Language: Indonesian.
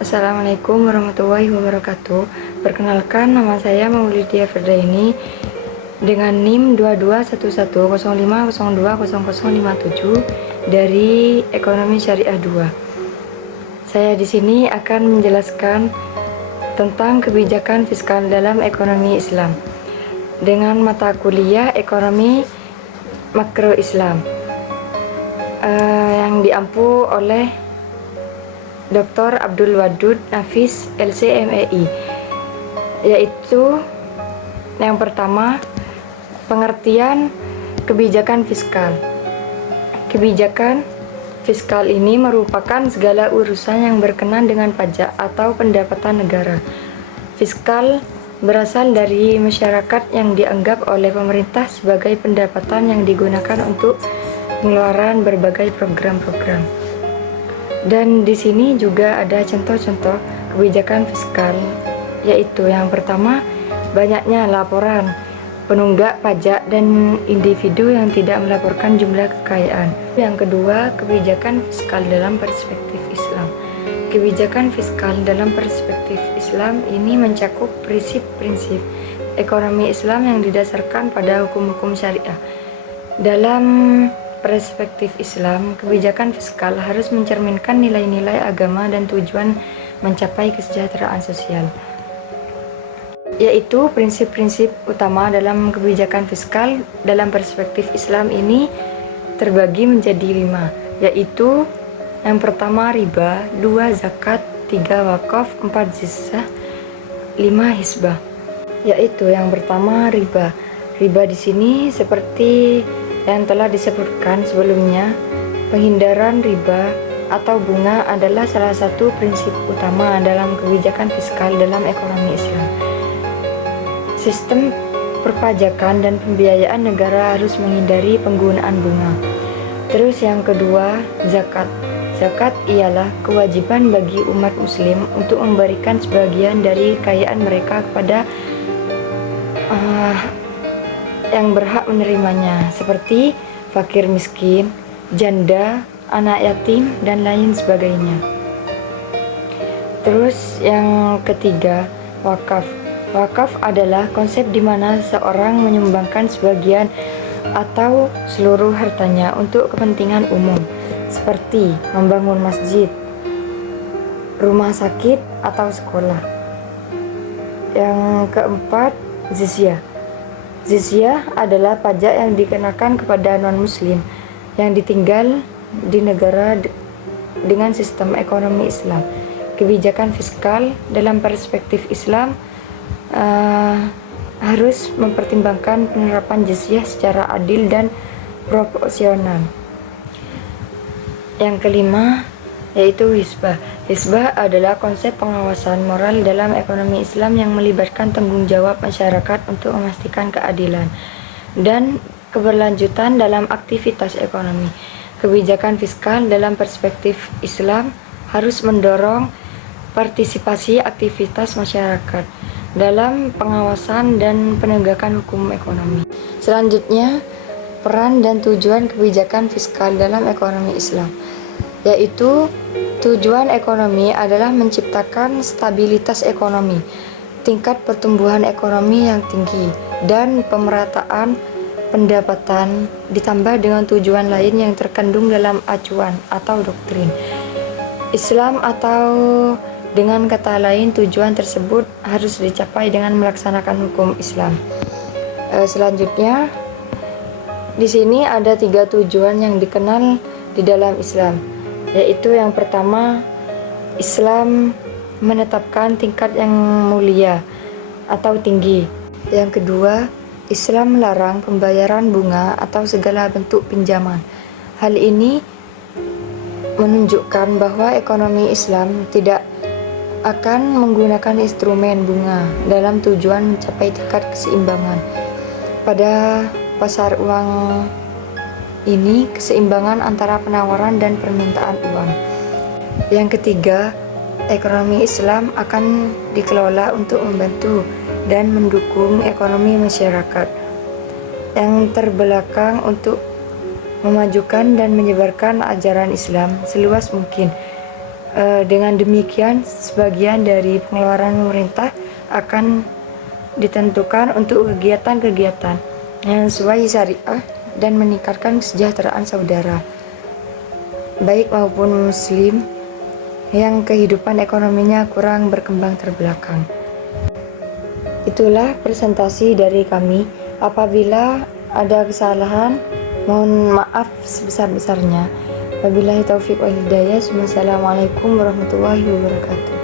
Assalamualaikum warahmatullahi wabarakatuh. Perkenalkan, nama saya Maulidia Firdaini dengan NIM 221105020057 dari Ekonomi Syariah 2. Saya di sini akan menjelaskan tentang kebijakan fiskal dalam ekonomi Islam dengan mata kuliah Ekonomi Makro Islam yang diampu oleh Dr. Abdul Wadud Nafis LC.MEI, yaitu yang pertama, pengertian kebijakan fiskal. Kebijakan fiskal ini merupakan segala urusan yang berkenaan dengan pajak atau pendapatan negara. Fiskal berasal dari masyarakat yang dianggap oleh pemerintah sebagai pendapatan yang digunakan untuk pengeluaran berbagai program-program. Dan di sini juga ada contoh-contoh kebijakan fiskal, yaitu yang pertama, banyaknya laporan penunggak pajak dan individu yang tidak melaporkan jumlah kekayaan. Yang kedua, kebijakan fiskal dalam perspektif Islam. Kebijakan fiskal dalam perspektif Islam ini mencakup prinsip-prinsip ekonomi Islam yang didasarkan pada hukum-hukum syariah. Dalam perspektif Islam, kebijakan fiskal harus mencerminkan nilai-nilai agama dan tujuan mencapai kesejahteraan sosial, yaitu prinsip-prinsip utama dalam kebijakan fiskal dalam perspektif Islam ini terbagi menjadi 5, yaitu yang pertama riba, 2 zakat, 3 wakaf, 4 jizyah, 5 hisbah. Yaitu yang pertama riba. Riba di sini seperti yang telah disebutkan sebelumnya, penghindaran riba atau bunga adalah salah satu prinsip utama dalam kebijakan fiskal dalam ekonomi Islam. Sistem perpajakan dan pembiayaan negara harus menghindari penggunaan bunga. Terus yang kedua, zakat. Zakat ialah kewajiban bagi umat muslim untuk memberikan sebagian dari kekayaan mereka kepada yang berhak menerimanya, seperti fakir miskin, janda, anak yatim, dan lain sebagainya. Terus yang ketiga, wakaf. Wakaf adalah konsep di mana seorang menyumbangkan sebagian atau seluruh hartanya untuk kepentingan umum, seperti membangun masjid, rumah sakit, atau sekolah. Yang keempat, jizyah. Jizyah adalah pajak yang dikenakan kepada non-muslim yang ditinggal di negara dengan sistem ekonomi Islam. Kebijakan fiskal dalam perspektif Islam harus mempertimbangkan penerapan jizyah secara adil dan proporsional. Yang kelima, yaitu hisbah. Hisbah adalah konsep pengawasan moral dalam ekonomi Islam yang melibatkan tanggung jawab masyarakat untuk memastikan keadilan dan keberlanjutan dalam aktivitas ekonomi. Kebijakan fiskal dalam perspektif Islam harus mendorong partisipasi aktivitas masyarakat dalam pengawasan dan penegakan hukum ekonomi. Selanjutnya, peran dan tujuan kebijakan fiskal dalam ekonomi Islam, yaitu tujuan ekonomi adalah menciptakan stabilitas ekonomi, tingkat pertumbuhan ekonomi yang tinggi, dan pemerataan pendapatan, ditambah dengan tujuan lain yang terkandung dalam acuan atau doktrin Islam, atau dengan kata lain tujuan tersebut harus dicapai dengan melaksanakan hukum Islam. Selanjutnya, di sini ada 3 tujuan yang dikenal di dalam Islam, yaitu yang pertama, Islam menetapkan tingkat yang mulia atau tinggi. Yang kedua, Islam melarang pembayaran bunga atau segala bentuk pinjaman. Hal ini menunjukkan bahwa ekonomi Islam tidak akan menggunakan instrumen bunga dalam tujuan mencapai tingkat keseimbangan. Pada pasar uang ini, keseimbangan antara penawaran dan permintaan uang. Yang ketiga, ekonomi Islam akan dikelola untuk membantu dan mendukung ekonomi masyarakat yang terbelakang untuk memajukan dan menyebarkan ajaran Islam seluas mungkin Dengan demikian, sebagian dari pengeluaran pemerintah akan ditentukan untuk kegiatan-kegiatan yang sesuai syariah dan meningkatkan kesejahteraan saudara, baik maupun muslim, yang kehidupan ekonominya kurang berkembang terbelakang. Itulah presentasi dari kami. Apabila ada kesalahan, mohon maaf sebesar-besarnya. Wabillahi taufiq wal hidayah. Wassalamualaikum warahmatullahi wabarakatuh.